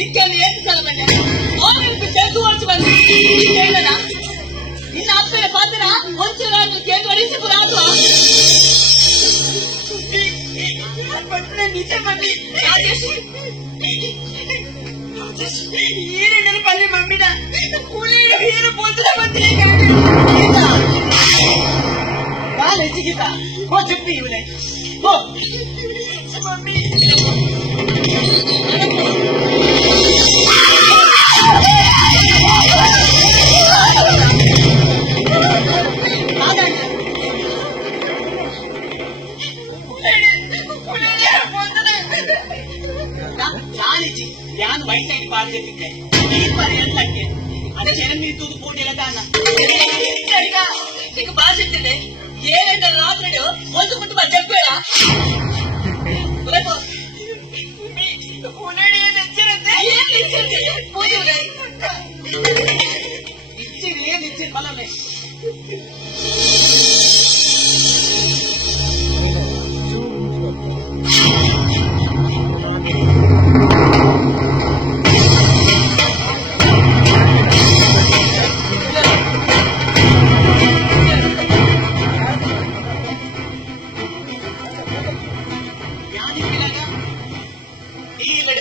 ನಿಕ್ಕಲ್ಲಿ ಏನು ಸಲ ಬಂದೆ ಅವನಿಗೆ ಸೇತು ವರ್ಷ ಬಂದೆ ಕೇಳದ ನಿನ್ನ ಅಪ್ಪನ ಪಾತ್ರ ಒಂಚೂರಾದ್ರೂ ಕೇಂದ್ರೀಸಿ ಪುರಾತು ನಿಜ ಮಮ್ಮಿ ಈರಿನಲ್ಲಿ ಪಲ್ಲೆ ಮಮ್ಮಿನ ಕೂಲಿ ಹೀರು ಬೋಲ್ತದ ಬಂದಿದೆ ಕಾಲು ಹೆಚ್ಚಿಗಿದ್ದ ಹೋ ಚುಪ್ಪಿ ಇವನೇ ಹೋ ಮಮ್ಮಿ ഞാൻ വൈകിട്ട് പാർട്ടിയെ നീ പറയാനൊക്കെ അതെ ജനം തൂത് പോട്ടിയുള്ള കാരണം నీకు బాగా చెప్తుంది ఏడంటే రాత్రుడు మొదలు కుటుంబ చెప్పేడా ఇచ్చింది ఏది ఇచ్చింది బలమే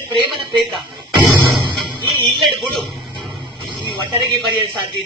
ಪ್ರೇಮದ ಪ್ರೇತ ಈ ಇಲ್ಲದ ಗುಡು ಈ ಒಟ್ಟರೆಗೆ ಬರೆಯಲು ಸಾಧ್ಯ